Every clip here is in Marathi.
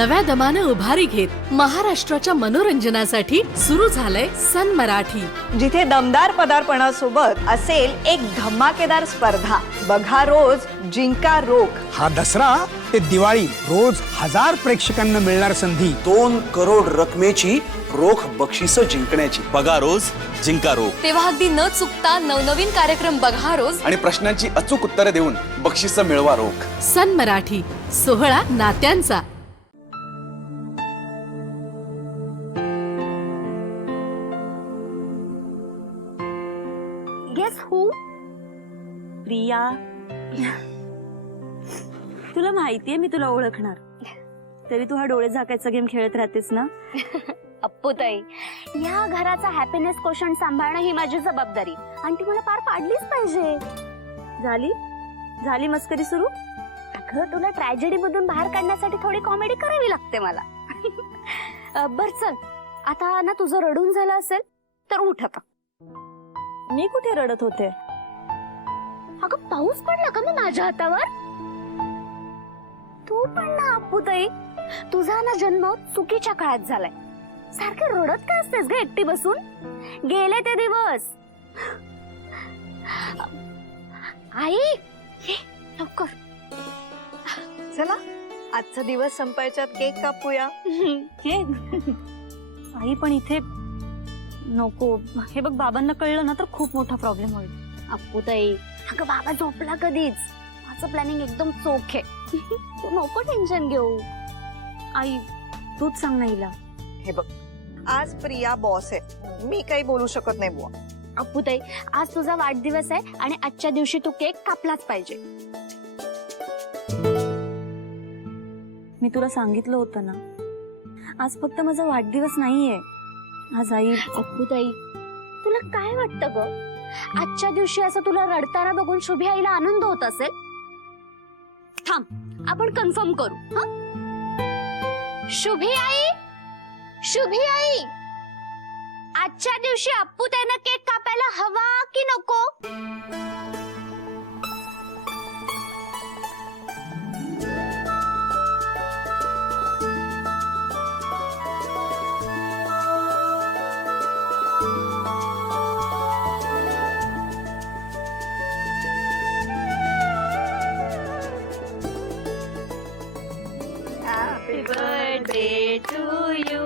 नव्या दमानं उभारी घेत महाराष्ट्राच्या मनोरंजनासाठी सुरू झालंय सन मराठी, जिथे दमदार पदार्पणासोबत असेल एक धमाकेदार स्पर्धा. बघा रोज जिंका रोख. हा दसरा ते दिवाळी रोज 1000 प्रेक्षकांना मिळणार संधी. 2 करोड रकमेची रोख बक्षिसं जिंकण्याची. बघा रोज जिंका रोख. तेव्हा अगदी न चुकता नवनवीन कार्यक्रम बघा रोज आणि प्रश्नांची अचूक उत्तरे देऊन बक्षिसं मिळवा रोख. सन मराठी, सोहळा नात्यांचा. गेस हू? प्रिया. तुला माहितीये मी तुला ओळखणार, तरी तू हा डोळे झाकायचा गेम खेळत राहतेस ना. अप्पूताई, या घराचा हॅपीनेस क्वेश्चन सांभाळणं ही माझी जबाबदारी आणि ती मला पार पाडलीच पाहिजे. झाली मस्करी सुरू. अगं, तुला ट्रॅजेडी मधून बाहेर काढण्यासाठी थोडी कॉमेडी करावी लागते मला. बर चल, आता ना तुझं रडून झालं असेल तर उठ आता. मी कुठे रडत होते? अगं, पाऊस पडला का मग माझ्या हातावर? तू पण ना अप्पूताई, तुझा ना जन्म चुकीच्या काळात झालाय. सारखे रडत का असतेस ग एकटी बसून? गेले ते दिवस. आई ये लवकर. चला, आजचा दिवस संपायच्यात केक कापूया. केक? आई पण इथे नको. हे बघ, बाबांना कळलं ना तर खूप मोठा प्रॉब्लेम होईल. अप्पूताई, अगं बाबा झोपला कधीच. माझं प्लॅनिंग एकदम चोख आहे. तू नको टेन्शन घेऊ. आई तूच सांग ना हिला. हे बघ, आज प्रिया बॉस आहे, मी काही बोलू शकत नाही बुवा. अप्पूताई, आज तुझा वाढदिवस आहे आणि आजच्या दिवशी तू केक कापलाच पाहिजे. मी तुला सांगितलं होतं ना, आज फक्त माझा वाढदिवस नाहीये. आज आई. अप्पूताई, तुला काय वाटतं ग? आजच्या दिवशी असं तुला रडताना बघून शुभी आईला आनंद होत असेल? थांब, आपण कन्फर्म करू. हं? शुभी आई, शुभी आई, आजच्या दिवशी अप्पूताईनं केक कापायला हवा की नको? Happy birthday to you.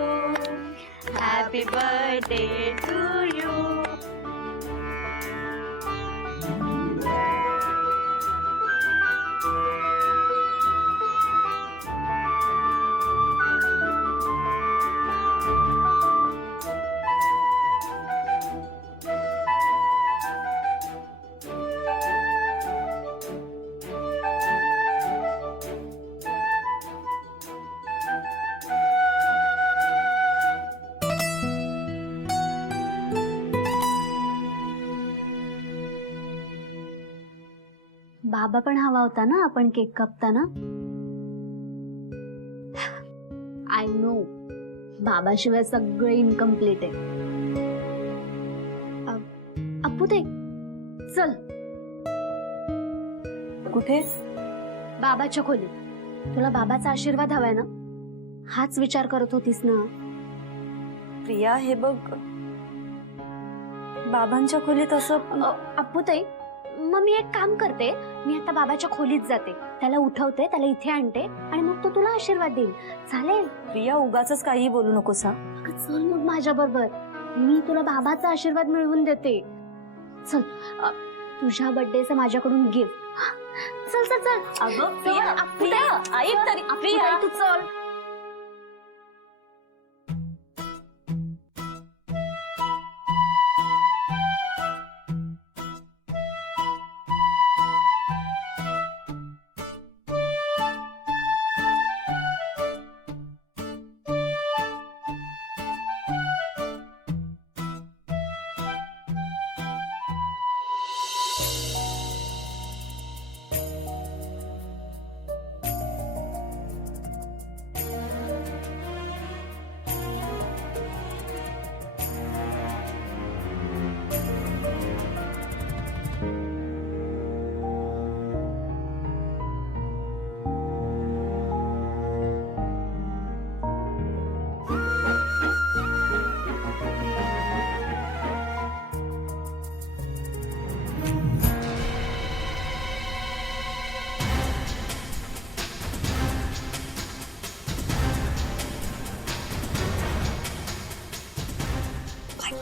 Happy birthday to you. बाबा पण हवा होता ना आपण केक कापताना. आय नो, बाबाशिवाय सगळं इनकम्प्लीट आहे. अप्पूताई, चल. कुठे? बाबाच्या खोलीत. तुला बाबाचा आशीर्वाद हवाय ना? हाच विचार करत होतीस ना? प्रिया, हे बघ, बाबांच्या खोलीत असं. अप्पूताई, मग मी एक काम करते, मी आता बाबाच्या खोलीत जाते, त्याला उठवते, त्याला इथे आणते आणि मग तो तुला आशीर्वाद देईल. चालेल? प्रिया, उगाचच काही बोलू नकोस. चल मग माझ्या बरोबर, मी तुला बाबाचा आशीर्वाद मिळवून देते. चल, तुझ्या बर्थडेचं माझ्याकडून गिफ्ट. चल चल चल. अगं प्रिया, ऐक तरी. प्रिया, तू चल.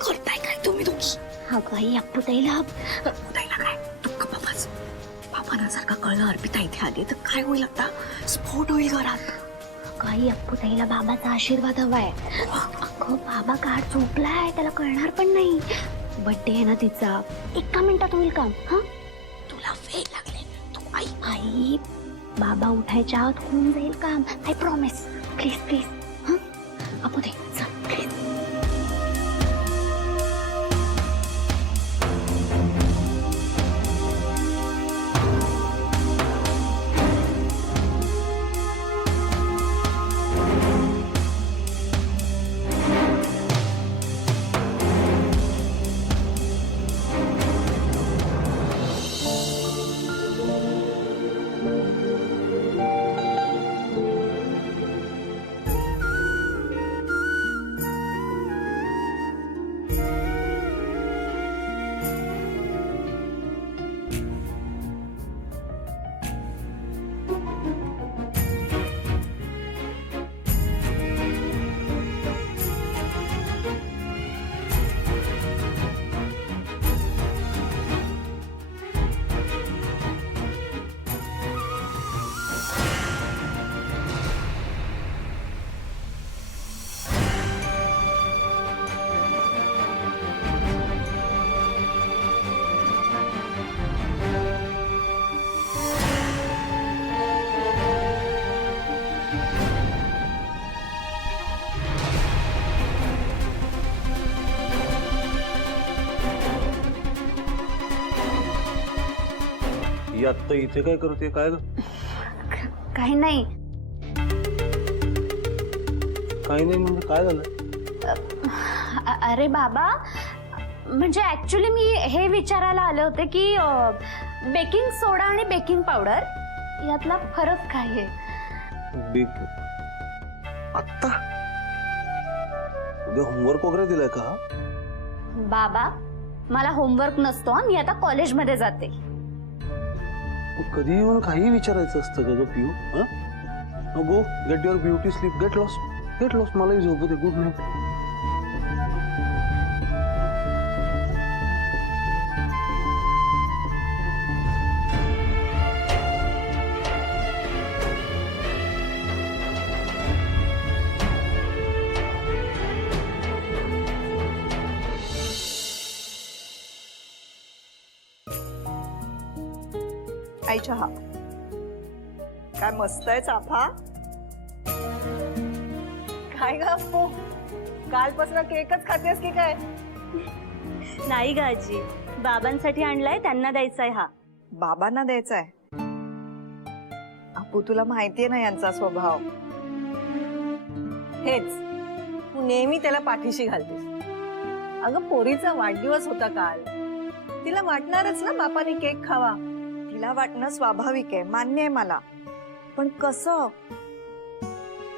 करताय काय तुम्ही दोघी? अगं आई अप्पूताईला काय तू बाबाच बाबांना जर का कळलं अर्पिता इथे आली तर काय होईल? आता स्फोट होईल घरात. काही अप्पूताईला बाबाचा आशीर्वाद हवाय. अगं बाबा गाठ झोपलाय, त्याला कळणार पण नाही. बर्थडे आहे ना तिचा. एका मिनिटात होईल काम. हा तुला वेळ लागले तू आई बाबा उठायच्या आत होऊन जाईल काम. I promise. Please please. हा अप्पूताई चल प्लीज. ही आत्ता इथे काय करते? काय ग? काही नाही. काही नाही म्हणजे काय झालं? अरे बाबा म्हणजे ऍक्च्युली मी हे विचारायला आले होते की बेकिंग सोडा आणि बेकिंग पावडर यातला फरक काय आहे? आत्ता उद्या होमवर्क वगैरे दिलाय का? बाबा मला होमवर्क नसतो. मी आता कॉलेजमध्ये जाते. कधी येऊन काही विचारायचं असतं का ग पिऊ? Go get your beauty sleep. Get lost. मलाही झोपू दे. Good night. आई चहा. काय मस्त आहे चाफा. काय ग अप्पू, कालपासून केकच खातेस की काय? नाही गाजी, बाबांसाठी आणलाय, त्यांना द्यायचाय हा. बाबांना द्यायचाय? अप्पू तुला माहितीये ना यांचा स्वभाव. हेच तू नेहमी त्याला पाठीशी घालतेस. अगं पोरीचा वाढदिवस होता काल, तिला वाटणारच ना बापाने केक खावा. तिला वाटणं स्वाभाविक आहे, मान्य आहे मला. पण कसं?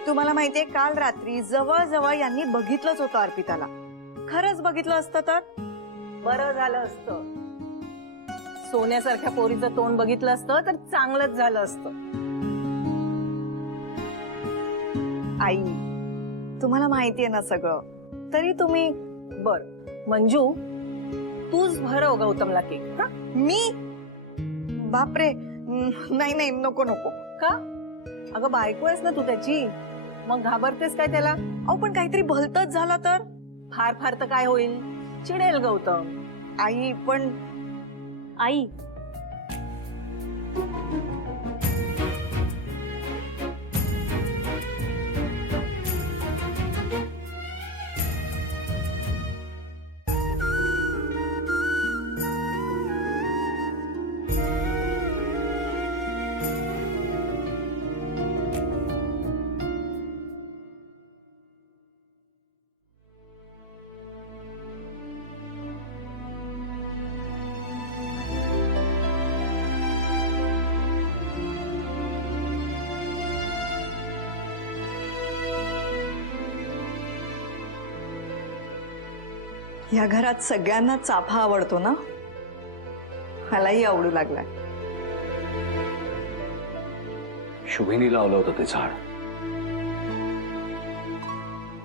तुम्हाला माहितीये काल रात्री जवळ यांनी बघितलंच होतं अर्पिताला. खरंच बघितलं असतं तर बरं झालं असतं. सोन्यासारख्या पोरीचं तोंड बघितलं असतं तर चांगलंच झालं असतं. आई तुम्हाला माहितीये ना सगळं, तरी तुम्ही. बर मंजू, तूच भरव गौतमला केक. हा मी? बापरे, नाही नको. का? अगं बायको आहेस ना तू त्याची, मग घाबरतेस काय त्याला? अहो पण काहीतरी भलतच झालं तर? फार तर काय होईल, चिडेल गौतम. आई पण आई या घरात सगळ्यांना चाफा आवडतो ना, मलाही आवडू लागलाय. शुभेनी लावलं होतं ते झाड,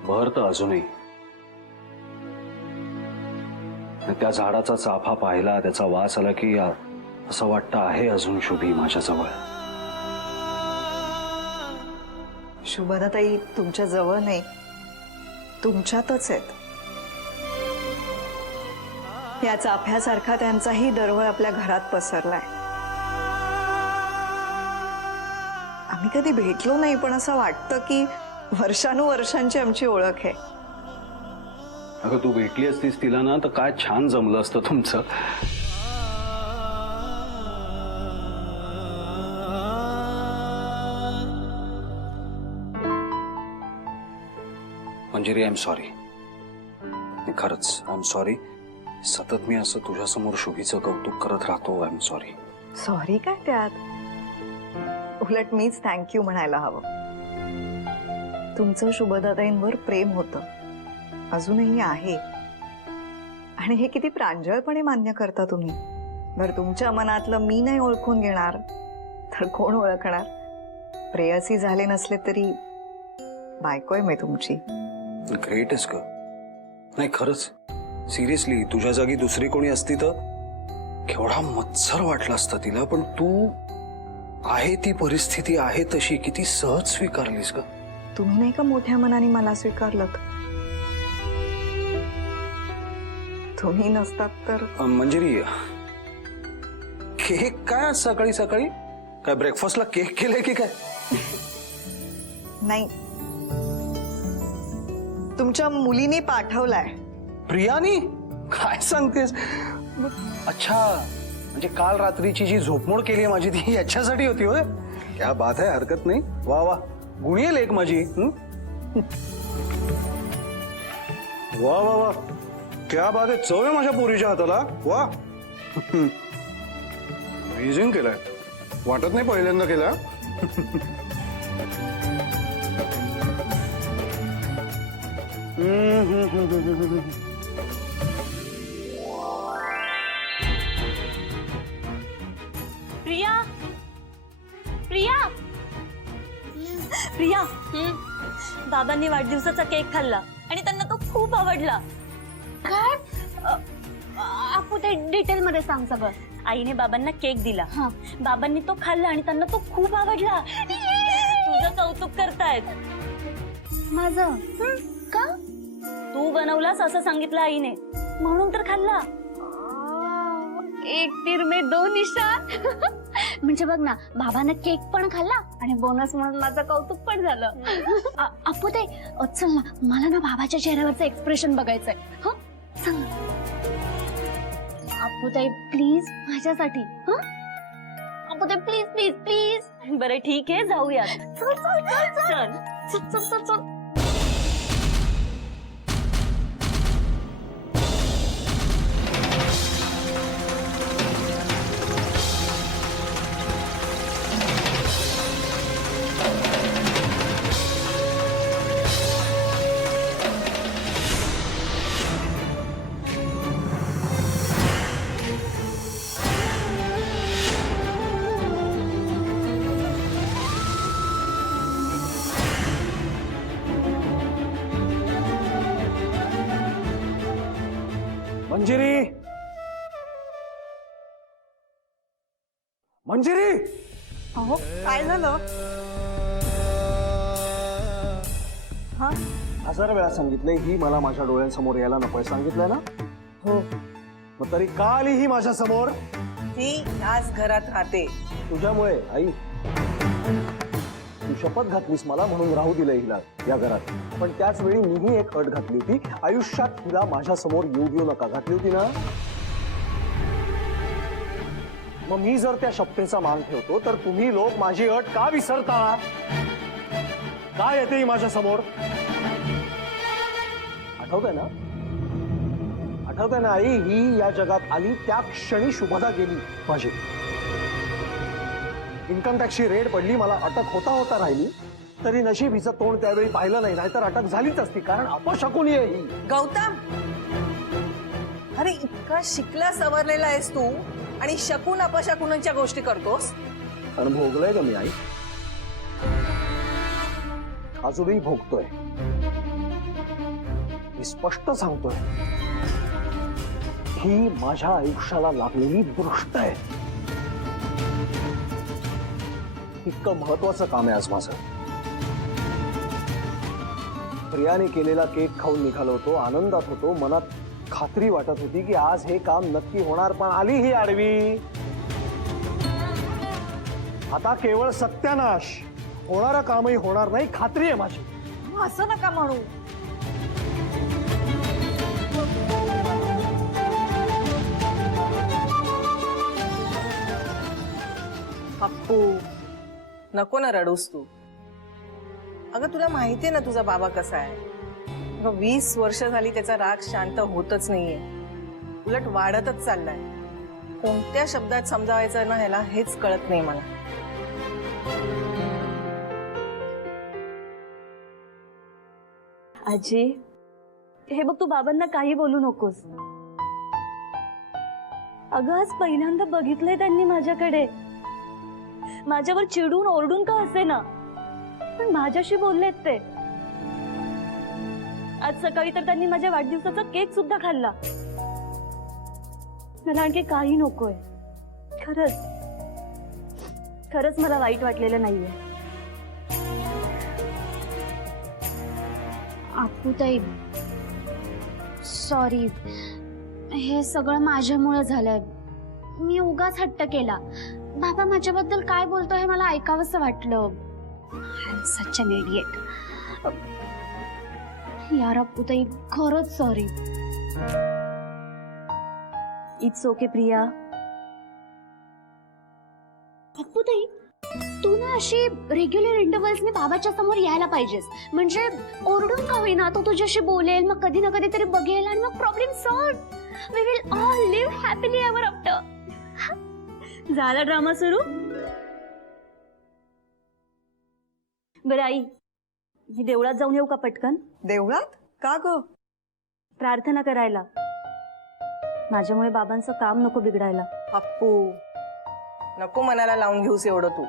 बहर तर अजूनही. त्या झाडाचा चाफा पाहिला, त्याचा वास आला की असं वाटतं आहे अजून शुभी माझ्याजवळ. शुभदाताई तुमच्या जवळ नाही, तुमच्यातच आहेत. या चाफ्यासारखा त्यांचाही दरवळ आपल्या घरात पसरलाय. आम्ही कधी भेटलो नाही, पण असं वाटतं की वर्षानुवर्षांची आमची ओळख आहे. अगं तू भेटली असतीस तिला ना तर काय छान जमलं असतं तुमचं. Manjiri, I am sorry. खरंच आय एम सॉरी. सतत मी असं तुझ्यासमोर शुभीचं कौतुक करत राहतो. I am sorry. सॉरी काय त्यात, उलट मीच थँक्यू म्हणायला हवं. तुमचं शुभदाताईंवर प्रेम होतं, अजूनही आहे, आणि हे किती प्रांजळपणे मान्य करता तुम्ही. बरं, तुमच्या मनातलं मी नाही ओळखून घेणार तर कोण ओळखणार? प्रेयसी झाले नसले तरी बायको आहे मी तुमची. ग्रेट आहेस ग. नाही खरंच, सिरियसली तुझ्या जागी दुसरी कोणी असती तर केवढा मत्सर वाटला असता तिला. पण तू आहे ती परिस्थिती आहे तशी किती सहज स्वीकारलीस ग. तुम्ही नाही का मोठ्या मनाने मला स्वीकारलं? तुम्ही नसतात तर. मंजिरी, केक काय आज सकाळी सकाळी? काय ब्रेकफास्टला केक केलाय की काय? नाही, तुमच्या मुलीने पाठवलाय. प्रियानी? काय सांगतेस? अच्छा, म्हणजे काल रात्रीची जी झोपमोड केली आहे माझी ती याच्यासाठी होती होय? क्या बात आहे, हरकत नाही. वा वा, गुणी आहे लेक माझी. वा वा वा, क्या बात आहे. चव आहे माझ्या पोरीच्या हाताला. वा, अमेझिंग केलाय. वाटत नाही पहिल्यांदा केला. प्रिया, प्रिया, प्रिया, बाबांनी वाढदिवसाचा केक खाल्ला आणि त्यांना तो खूप आवडला. काय आपू ते डिटेल मध्ये सांग सगळं. आईने बाबांना केक दिला. बाबांनी तो खाल्ला आणि त्यांना तो खूप आवडला. तुझं कौतुक करतायत. माझं का? तू बनवलास असं सांगितलं आईने, म्हणून तर खाल्ला. एक तीर में दो निशान. म्हणजे बघ ना, बाबांना केक पण खाल्ला आणि बोनस म्हणून माझं कौतुक पण झालं. आपू ते चल ना, मला ना बाबाच्या चेहऱ्यावरचं एक्सप्रेशन बघायचंय. हो सांग आपू ताई, प्लीज माझ्यासाठी. आपू ताई, प्लीज प्लीज प्लीज. बरं ठीक आहे, जाऊयात. चल चल चल चल चल. चल चल चल. मंजिरी, मंजिरी. अहो, काय झालं? हा, 1000 वेळा सांगितलंय ही मला माझ्या डोळ्यांसमोर यायला नकोय. सांगितलंय ना? हो. मग तरी का आली ही माझ्या समोर? ती याच घरात राहते. तुझ्यामुळे आई. तू शपथ घातलीस मला म्हणून राहू दिलं हिला या घरात. पण त्याच वेळी मीही एक अट घातली होती, आयुष्यात हिला माझ्या समोर येऊ देऊ नका. घातली होती ना? मग मी जर त्या शपथेचा मान ठेवतो तर तुम्ही लोक माझी अट का विसरता? काय येते ही माझ्या समोर? आठवतंय ना? आठवतंय ना आई? ही या जगात आली त्या क्षणी शुभदा गेली माझी. इन्कम टॅक्सची रेड पडली, मला अटक होता होता राहिली, तरी नशीब हिचं तोंड त्यावेळी पाहिलं नाही, नाहीतर अटक झालीच असती. कारण अपशकुनी आहे ही. गौतम, अरे इतका शिकला सवरलेला आहेस तू आणि शकून अपशकुनाच्या गोष्टी करतोस. आणि भोगलंय का मी आई? अजूनही भोगतोय. मी स्पष्ट सांगतोय, ही माझ्या आयुष्याला लागलेली दृष्ट आहे. इतकं महत्वाचं काम आहे आज माझं. प्रियाने केलेला केक खाऊन निघालो होतो, आनंदात होतो, मनात खात्री वाटत होती की आज हे काम नक्की होणार, पण आली ही आडवी. आता केवळ सत्यानाश, होणारं कामही होणार नाही, खात्री आहे माझी. असं नका म्हणू. पप्पू नको ना रडूस तू. अगं तुला माहितीये ना तुझा बाबा कसा आहे. अगं 20 वर्ष झाली त्याचा राग शांत होतच नाहीये, उलट वाढतच चाललाय. कोणत्या शब्दात समजावायचं ना ह्याला हेच कळत नाही मला. आजी, हे बघ, तू बाबांना काही बोलू नकोस. अगं आज पहिल्यांदा बघितलंय त्यांनी माझ्याकडे. माझ्यावर चिडून ओरडून का असे ना, पण माझ्याशी बोललेत ते. आज सकाळी तर त्यांनी माझ्या वाढदिवसाचा केक सुद्धा खाल्ला. मला आणखी काही नकोय. खरंच खरंच मला वाईट वाटलेलं नाहीये. अप्पूताई, सॉरी, हे सगळं माझ्यामुळे झालंय. मी उगाच हट्ट केला. बाबा माझ्याबद्दल काय बोलतो हे मला ऐकावंसं वाटलं. Such an idiot. यार अप्पूताई, खरंच सॉरी. It's okay Priya. अप्पूताई, तू ना अशी रेग्युलर इंटरव्हल्सने बाबाच्या समोर यायला पाहिजेस. म्हणजे ओरडून का होईना तो तुझ्याशी बोलेल, मग कधी ना कधीतरी बघेल आणि मग problem solve. We will all live happily ever after. झाला ड्रामा सुरू. बरं आई, मी देवळात जाऊन येऊ का पटकन? देवळात का ग? प्रार्थना करायला. माझ्यामुळे बाबांचं काम नको बिघडायला. पप्पू नको मनाला लावून घेऊस एवढं तू.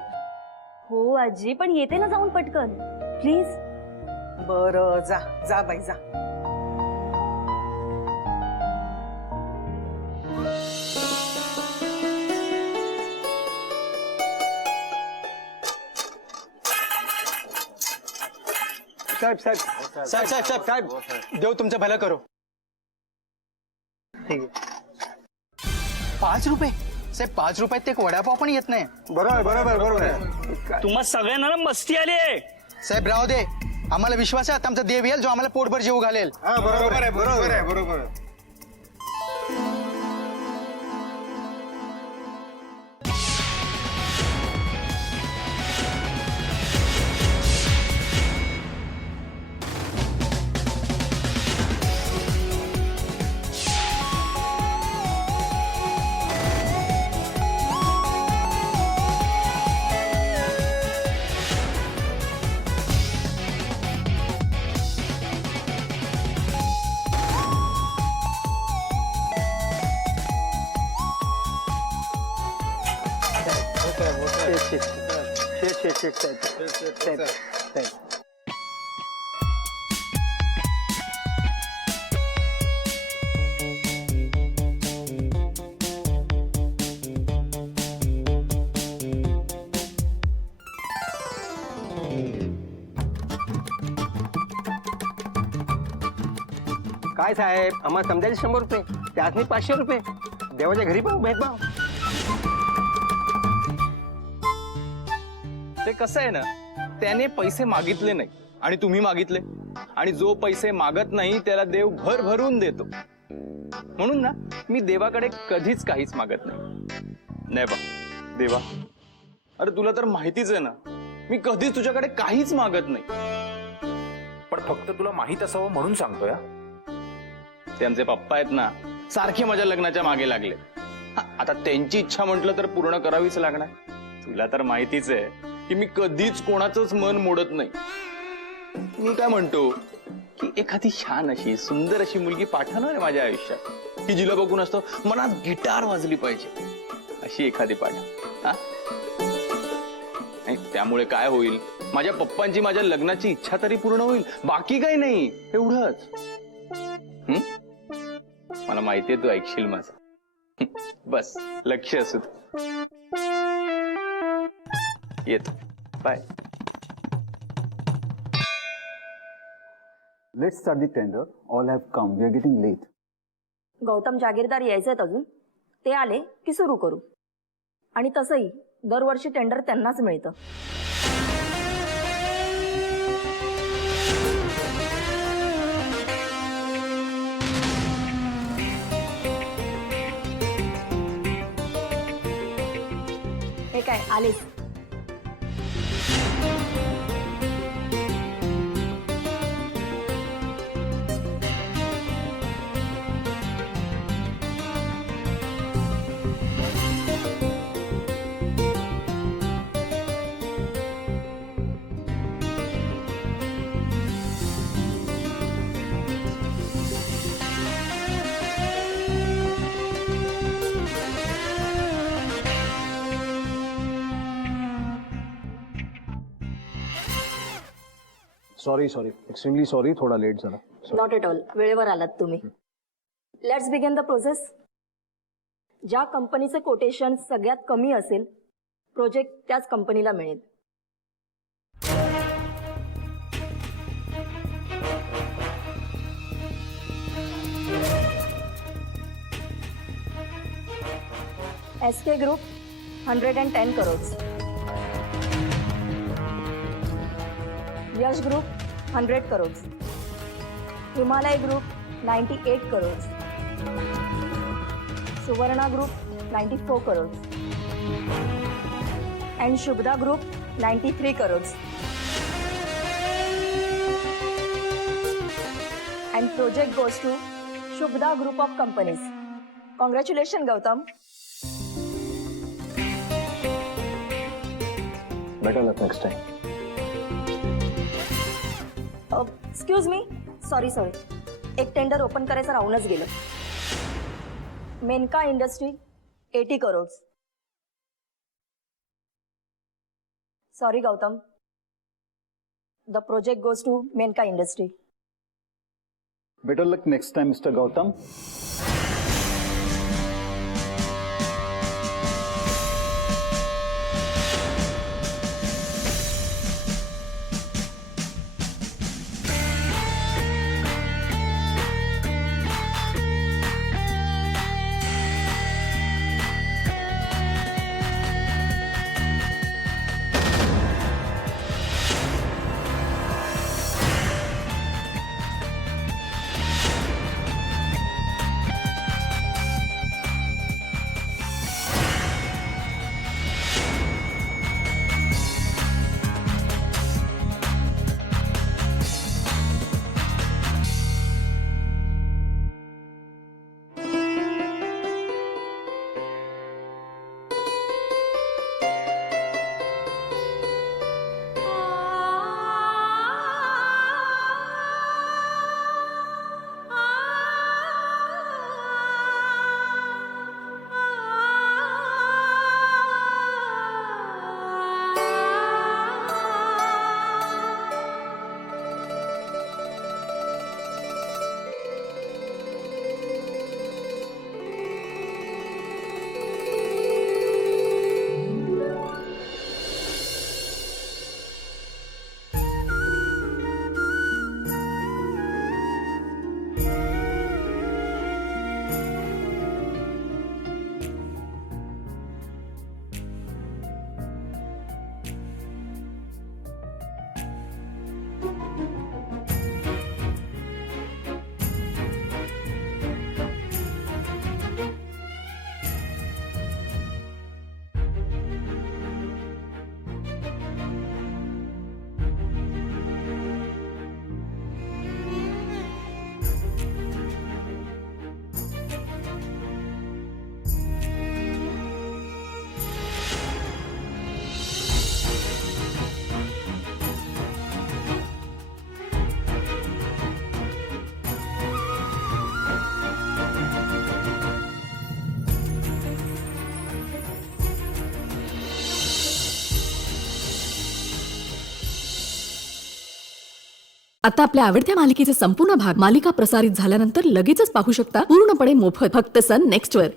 हो आजी, पण येते ना जाऊन पटकन, प्लीज. बरं जा जा बाई जा. साहेब साहेब साहेब साहेब साहेब साहेब, देव तुमचं भलं करो. ठीक आहे. 5 रुपये साहेब, 5 रुपयात एक वडापाव पण येत नाही. बरोबर बरोबर बरोबर. तुम्हा सगळ्यांना ना मस्ती आली आहे. साहेब राहू दे, आम्हाला विश्वास आहे आता आमचा देव येईल जो आम्हाला पोटभर जेवू घालेल. हा बरोबर आहे बरोबर आहे बरोबर आहे. काय साहेब, आम्हाला समजायचे 100 रुपये, त्यासनी 500 रुपये. देवाच्या घरी पण भेदभाव. ते कसं आहे ना, त्याने पैसे मागितले नाही आणि तुम्ही मागितले, आणि जो पैसे मागत नाही त्याला देव भरभरून देतो. म्हणून ना मी देवाकडे कधीच काहीच मागत नाही बा. देवा, अरे तुला तर माहितीच आहे ना, मी कधीच तुझ्याकडे काहीच मागत नाही. पण फक्त तुला माहित असावं म्हणून सांगतोय. ते आमचे पप्पा आहेत ना, सारखे माझ्या लग्नाच्या मागे लागले. आता त्यांची इच्छा म्हटलं तर पूर्ण करावीच लागणार. तुला तर माहितीच आहे की मी कधीच कोणाचंच मन मोडत नाही. मी काय म्हणतो की एखादी छान अशी सुंदर अशी मुलगी पाठवणार आहे माझ्या आयुष्यात, की जिला बघून असतं मनात गिटार वाजली पाहिजे, अशी एखादी पाठव. त्यामुळे काय होईल, माझ्या पप्पांची माझ्या लग्नाची इच्छा तरी पूर्ण होईल, बाकी काही नाही, एवढंच. मला माहितीये तू ऐकशील माझं. बस लक्ष असू दे. येतो. Bye. Let's start the tender. All have come. We are getting late. Gautam Jagirdar यायचेत अजून, ते आले की सुरू करू. आणि तसंही दरवर्षी टेंडर त्यांनाच मिळतं. हे काय आलेच. सॉरी एक्स्ट्रीमली सॉरी, थोडा लेट झाला. Not at all. वेळेवर आलात तुम्ही. Let's begin the process. ज्या कंपनीचे कोटेशन सगळ्यात कमी असेल, प्रोजेक्ट त्याच कंपनीला मिळेल. SK group 110 crore. Yash group 100 crore. Himalaya group 98 crore. Suvarna group 94 crore. and Shubhda Group 93 crores. And project goes to Shubhda Group of Companies. Congratulations, Gautam. Better luck next time. Excuse me. Sorry. एक टेंडर ओपन करायचं राहूनच गेलं. Menaka industry 80 crores. Sorry, Gautam. The project goes to Menka Industry. Better luck next time, Mr. Gautam. आता आपल्या आवडत्या मालिकेचे संपूर्ण भाग मालिका प्रसारित झाल्यानंतर लगेचच पाहू शकता पूर्णपणे मोफत फक्त सन नेक्स्ट वर.